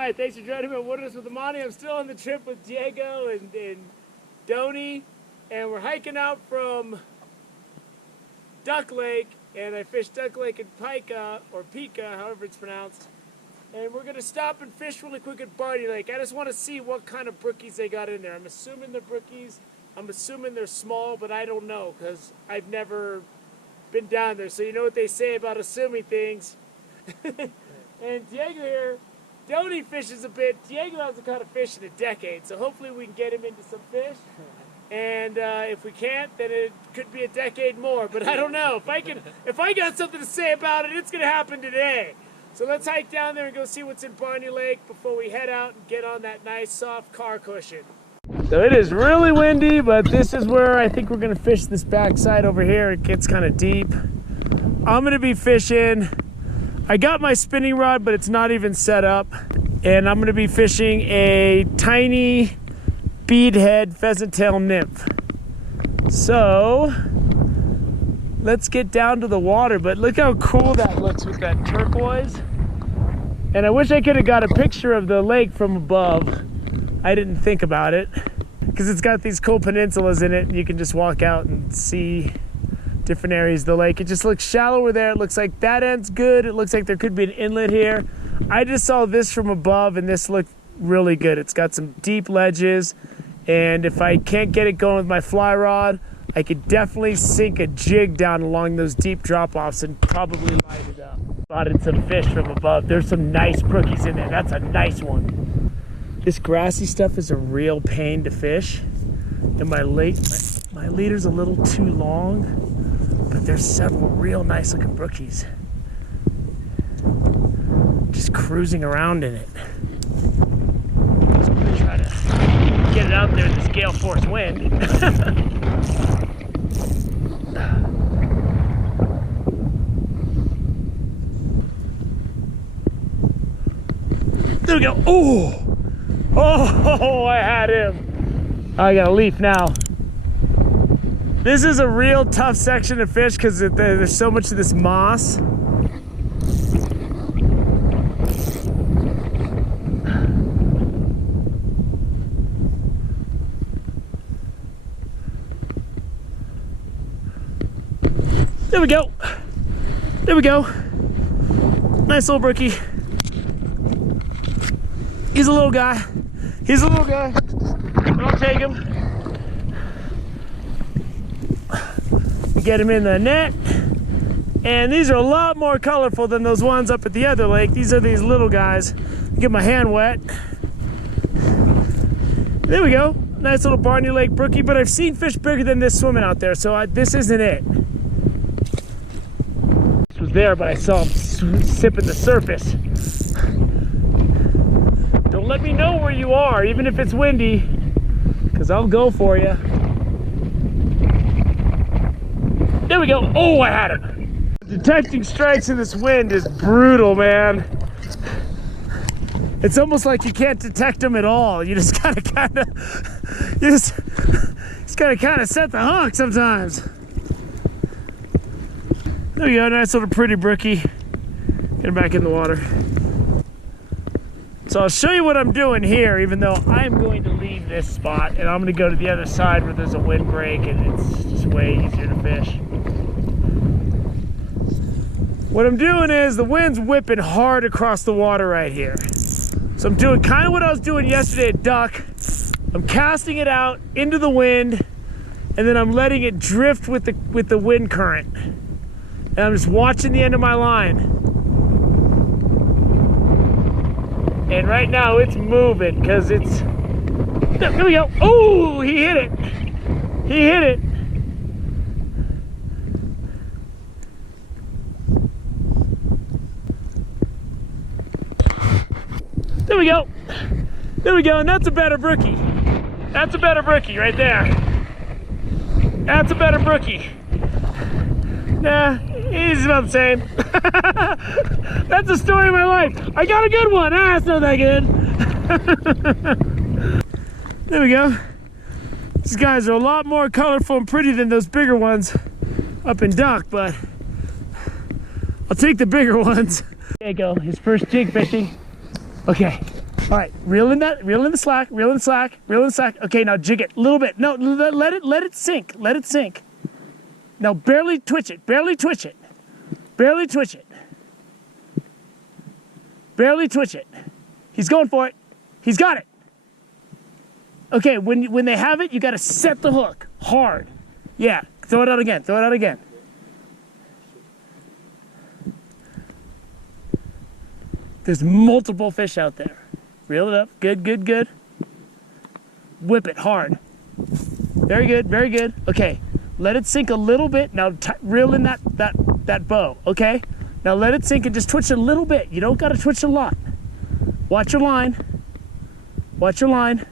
All right, thanks for joining me on Wilderness with Amani. I'm still on the trip with Diego and Donnie, and we're hiking out from Duck Lake, and I fished Duck Lake in Pica, or Pica, however it's pronounced. And we're gonna stop and fish really quick at Barney Lake. I just wanna see what kind of brookies they got in there. I'm assuming they're brookies. I'm assuming they're small, but I don't know, because I've never been down there. So you know what they say about assuming things. And Diego here, Donnie fishes a bit. Diego hasn't caught a fish in a decade, so hopefully we can get him into some fish. And if we can't, then it could be a decade more. But I don't know. If I got something to say about it, it's gonna happen today. So let's hike down there and go see what's in Barney Lake before we head out and get on that nice soft car cushion. So it is really windy, but this is where I think we're gonna fish this backside over here. It gets kind of deep. I'm gonna be fishing. I got my spinning rod, but it's not even set up. And I'm gonna be fishing a tiny beadhead pheasant tail nymph. So let's get down to the water, but look how cool that looks with that turquoise. And I wish I could have got a picture of the lake from above. I didn't think about it because it's got these cool peninsulas in it, and you can just walk out and see different areas of the lake. It just looks shallower there. It looks like that end's good. It looks like there could be an inlet here. I just saw this from above, and this looked really good. It's got some deep ledges, and if I can't get it going with my fly rod, I could definitely sink a jig down along those deep drop-offs and probably light it up. Spotted some fish from above. There's some nice brookies in there. That's a nice one. This grassy stuff is a real pain to fish, and my leader's a little too long, but there's several real nice looking brookies. Just cruising around in it. So I'm gonna try to get it out there in this gale force wind. There we go. Oh, I had him. I got a leaf now. This is a real tough section to fish because there's so much of this moss. There we go. There we go. Nice little brookie. He's a little guy. He's a little guy. But I'll take him. Get him in the net. And these are a lot more colorful than those ones up at the other lake. These are these little guys. Get my hand wet. There we go. Nice little Barney Lake brookie. But I've seen fish bigger than this swimming out there, so this isn't it. This was there, but I saw him sipping the surface. Don't let me know where you are, even if it's windy, because I'll go for you. There we go. Oh, I had him. Detecting strikes in this wind is brutal, man. It's almost like you can't detect them at all. You just gotta kind of set the hook sometimes. There we go. Nice little pretty brookie. Get him back in the water. So I'll show you what I'm doing here, even though I'm going to leave this spot and I'm going to go to the other side where there's a windbreak and it's just way easier to fish. What I'm doing is the wind's whipping hard across the water right here. So I'm doing kind of what I was doing yesterday at Duck. I'm casting it out into the wind, and then I'm letting it drift with the wind current. And I'm just watching the end of my line. And right now it's moving because it's, there we go. Oh, he hit it. He hit it. There we go. There we go. And that's a better brookie. That's a better brookie right there. That's a better brookie. Nah, he's about the same. That's the story of my life. I got a good one. Ah, it's not that good. There we go. These guys are a lot more colorful and pretty than those bigger ones up in Duck, but I'll take the bigger ones. There you go, his first jig fishing. Okay, All right, reel in the slack, reel in the slack, reel in the slack. Okay, now jig it a little bit. No, let it sink, let it sink. Now barely twitch it, barely twitch it, barely twitch it. Barely twitch it. He's going for it. He's got it. Okay, when they have it, you gotta set the hook hard. Yeah, throw it out again, throw it out again. There's multiple fish out there. Reel it up, good, good, good. Whip it hard. Very good, very good. Okay, let it sink a little bit. Now reel in that bow, okay? Now let it sink and just twitch a little bit. You don't gotta twitch a lot. Watch your line. Watch your line.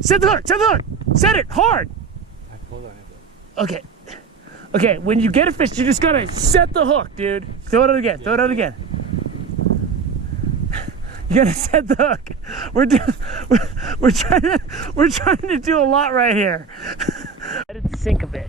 Set the hook, set the hook. Set it hard. Okay. Okay, when you get a fish, you just gotta set the hook, dude. Throw it out again, throw it out again. You gotta set the hook. We're trying to do a lot right here. Let it sink a bit.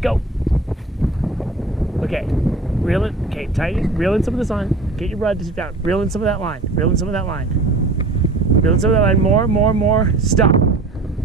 Go. Okay, reel it. Okay, tighten it. Reel in some of this line. Get your rod down. Reel in some of that line. Reel in some of that line. Reel in some of that line. More, more, more. Stop.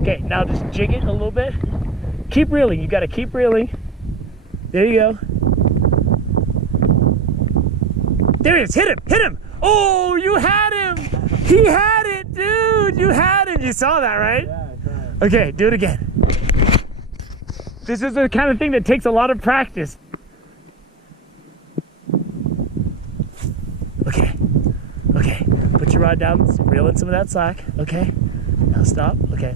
Okay, now just jig it a little bit. Keep reeling. You gotta keep reeling. There you go. There he is. Hit him. Hit him. Oh, you had him. He had it, dude. You had him. You saw that, right? Yeah, I saw it. Okay, do it again. This is the kind of thing that takes a lot of practice. Okay, okay, put your rod down, reel in some of that slack, okay? Now stop, okay.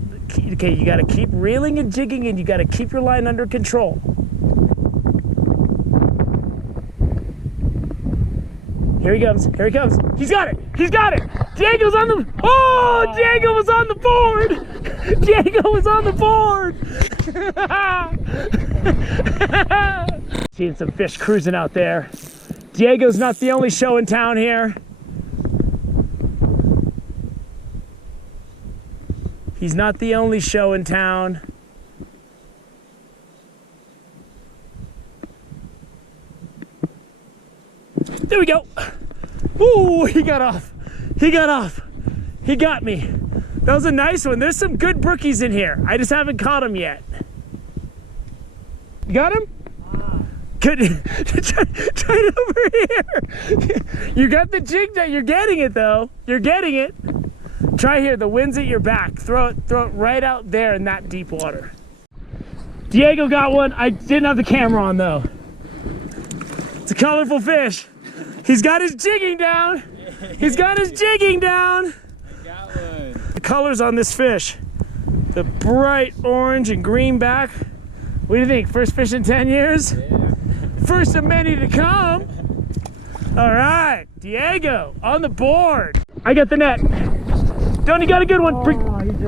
Okay, you gotta keep reeling and jigging and you gotta keep your line under control. Here he comes, here he comes. He's got it, he's got it! Diego's on the, oh, Diego was on the board! Diego was on the board! Seeing some fish cruising out there. Diego's not the only show in town here. He's not the only show in town. There we go. Ooh, he got off. He got off. He got me. That was a nice one. There's some good brookies in here. I just haven't caught them yet. You got him? Good. Try it over here. You got the jig that you're getting it though. You're getting it. Try here. The wind's at your back. Throw it right out there in that deep water. Diego got one. I didn't have the camera on though. It's a colorful fish. He's got his jigging down. He's got his jigging down. I got one. The colors on this fish. The bright orange and green back. What do you think? First fish in 10 years? Yeah. First of many to come. All right, Diego on the board. I got the net. Donnie got a good one.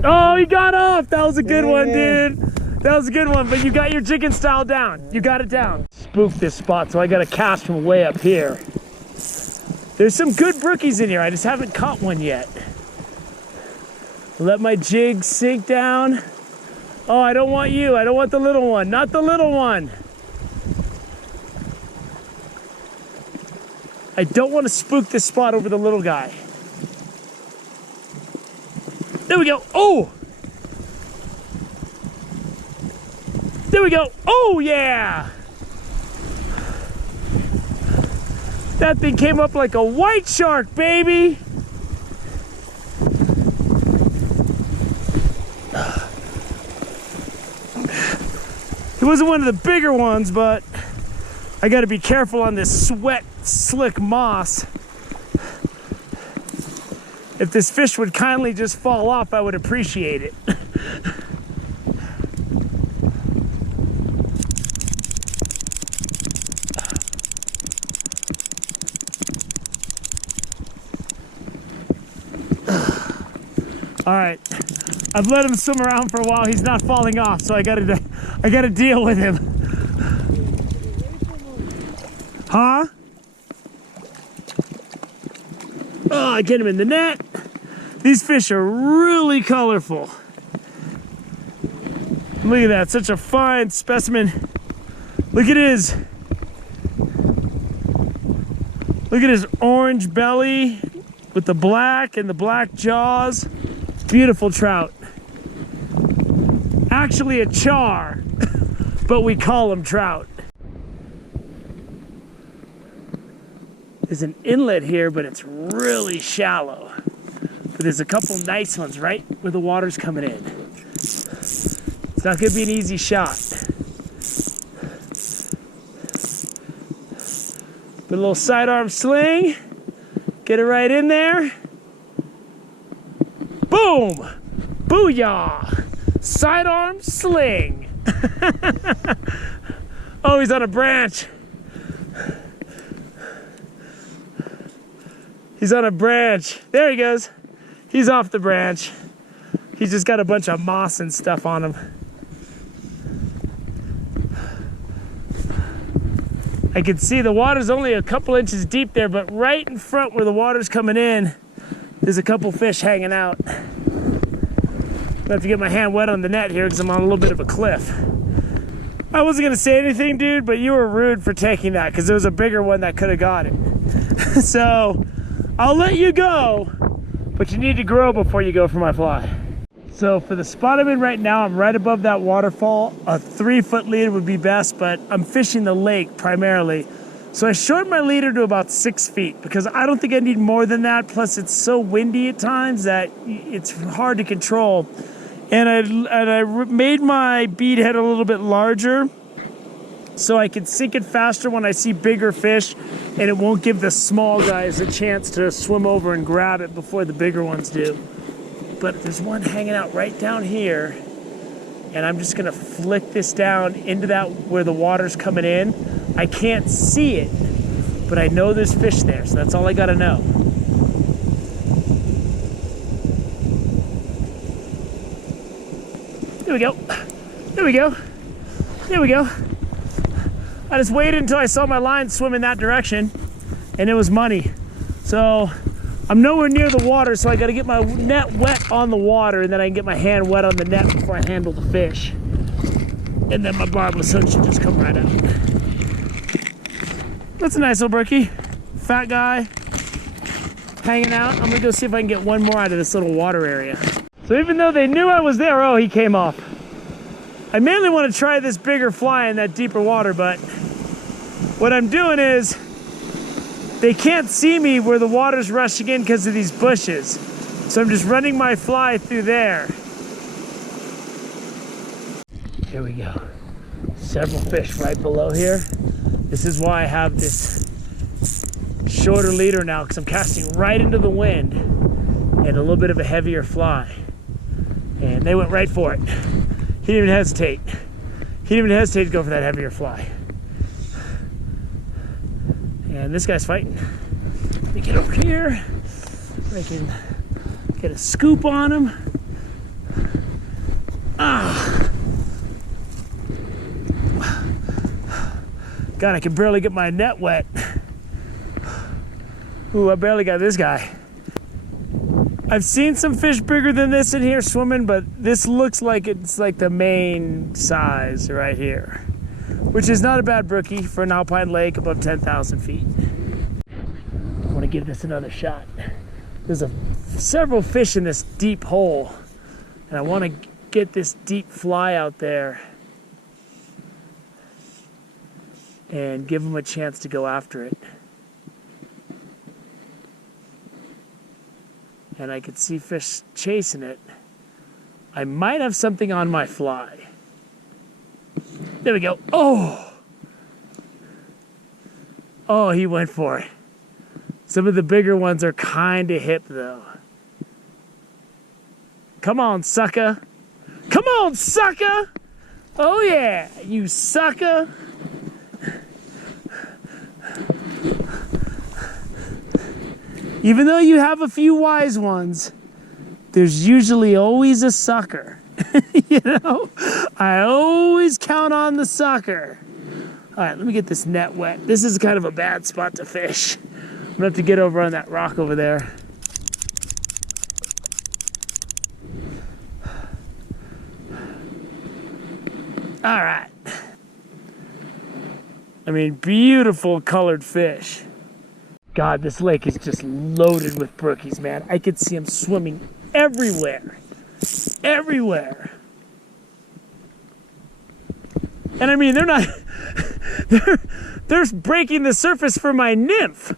Oh, he got off. That was a good one, dude. That was a good one, but you got your jigging style down. You got it down. Spooked this spot, so I got to cast from way up here. There's some good brookies in here. I just haven't caught one yet. Let my jig sink down. Oh, I don't want you. I don't want the little one. Not the little one. I don't want to spook this spot over the little guy. There we go. Oh! There we go. Oh, yeah! That thing came up like a white shark, baby! It wasn't one of the bigger ones, but I gotta be careful on this sweat, slick moss. If this fish would kindly just fall off, I would appreciate it. All right, I've let him swim around for a while. He's not falling off, so I gotta deal with him. Huh? Oh, I get him in the net. These fish are really colorful. Look at that, such a fine specimen. Look at his. Look at his orange belly with the black and the black jaws. Beautiful trout. Actually a char, but we call them trout. There's an inlet here, but it's really shallow. But there's a couple nice ones right where the water's coming in. It's not gonna be an easy shot. Put a little sidearm sling, get it right in there. Boom! Booyah! Sidearm sling. Oh, he's on a branch. He's on a branch. There he goes. He's off the branch. He's just got a bunch of moss and stuff on him. I can see the water's only a couple inches deep there, but right in front where the water's coming in, there's a couple fish hanging out. I have to get my hand wet on the net here because I'm on a little bit of a cliff. I wasn't gonna say anything, dude, but you were rude for taking that because there was a bigger one that could have got it. So I'll let you go, but you need to grow before you go for my fly. So for the spot I'm in right now, I'm right above that waterfall. A 3-foot leader would be best, but I'm fishing the lake primarily. So I shortened my leader to about 6 feet because I don't think I need more than that. Plus it's so windy at times that it's hard to control. And I made my bead head a little bit larger so I can sink it faster when I see bigger fish, and it won't give the small guys a chance to swim over and grab it before the bigger ones do. But there's one hanging out right down here, and I'm just gonna flick this down into that where the water's coming in. I can't see it, but I know there's fish there, so that's all I gotta know. There we go. There we go. There we go. I just waited until I saw my line swim in that direction, and it was money. So I'm nowhere near the water, so I gotta get my net wet on the water, and then I can get my hand wet on the net before I handle the fish. And then my barbless hook should just come right out. That's a nice little brookie. Fat guy, hanging out. I'm gonna go see if I can get one more out of this little water area. So even though they knew I was there, oh, he came off. I mainly want to try this bigger fly in that deeper water, but what I'm doing is they can't see me where the water's rushing in because of these bushes. So I'm just running my fly through there. Here we go. Several fish right below here. This is why I have this shorter leader now, because I'm casting right into the wind and a little bit of a heavier fly. And they went right for it. He didn't even hesitate. He didn't even hesitate to go for that heavier fly. And this guy's fighting. Let me get over here. I can get a scoop on him. Ah. God, I can barely get my net wet. Ooh, I barely got this guy. I've seen some fish bigger than this in here swimming, but this looks like it's like the main size right here, which is not a bad brookie for an alpine lake above 10,000 feet. I want to give this another shot. There's several fish in this deep hole, and I want to get this deep fly out there and give them a chance to go after it. And I could see fish chasing it. I might have something on my fly. There we go. Oh! Oh, he went for it. Some of the bigger ones are kind of hip, though. Come on, sucker. Come on, sucker! Oh, yeah, you sucker. Even though you have a few wise ones, there's usually always a sucker. You know? I always count on the sucker. All right, let me get this net wet. This is kind of a bad spot to fish. I'm gonna have to get over on that rock over there. All right. I mean, beautiful colored fish. God, this lake is just loaded with brookies, man. I could see them swimming everywhere. Everywhere. And I mean, they're not, they're breaking the surface for my nymph.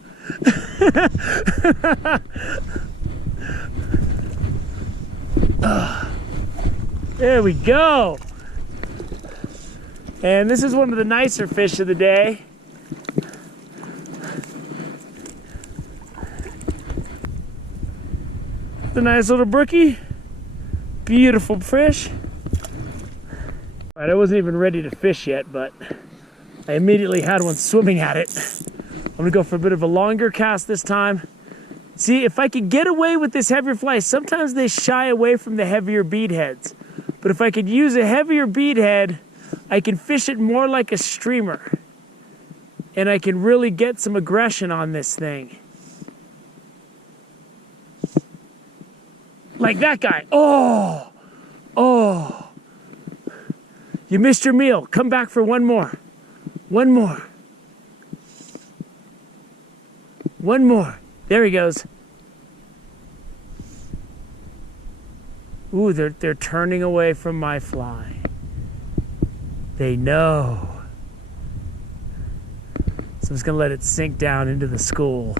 There we go. And this is one of the nicer fish of the day. The nice little brookie. Beautiful fish. All right, I wasn't even ready to fish yet, but I immediately had one swimming at it. I'm gonna go for a bit of a longer cast this time. See, if I could get away with this heavier fly, sometimes they shy away from the heavier bead heads. But if I could use a heavier bead head, I can fish it more like a streamer. And I can really get some aggression on this thing. Like that guy. Oh, oh. You missed your meal. Come back for one more. One more. One more. There he goes. Ooh, they're turning away from my fly. They know. So I'm just gonna let it sink down into the school.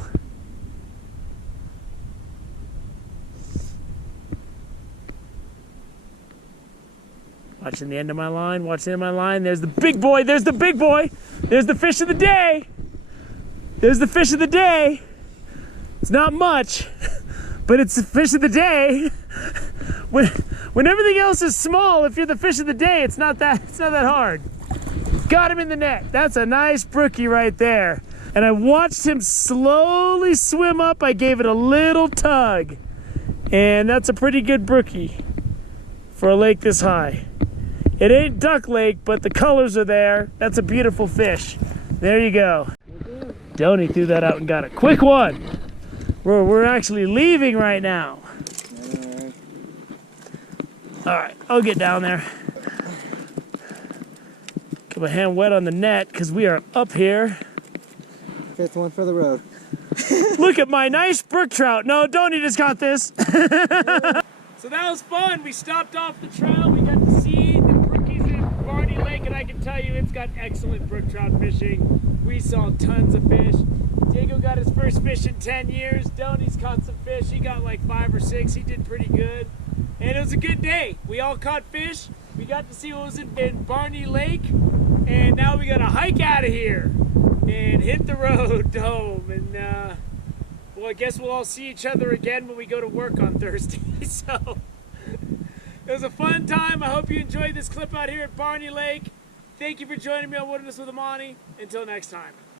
Watching the end of my line, watch the end of my line. There's the big boy, there's the big boy. There's the fish of the day. There's the fish of the day. It's not much, but it's the fish of the day. When everything else is small, if you're the fish of the day, it's not that hard. Got him in the net. That's a nice brookie right there. And I watched him slowly swim up. I gave it a little tug. And that's a pretty good brookie for a lake this high. It ain't Duck Lake, but the colors are there. That's a beautiful fish. There you go. Donnie threw that out and got a quick one. We're actually leaving right now. All right, I'll get down there. Get my hand wet on the net because we are up here. Fifth one for the road. Look at my nice brook trout. No, Donnie just got this. So that was fun. We stopped off the trail. We got to see the brookies in Barney Lake, and I can tell you it's got excellent brook trout fishing. We saw tons of fish. Diego got his first fish in 10 years. Donnie's caught some fish. He got like 5 or 6. He did pretty good. And it was a good day. We all caught fish. We got to see what was in Barney Lake. And now we got to hike out of here and hit the road home. And well, I guess we'll all see each other again when we go to work on Thursday. So it was a fun time. I hope you enjoyed this clip out here at Barney Lake. Thank you for joining me on Wilderness with Amani. Until next time.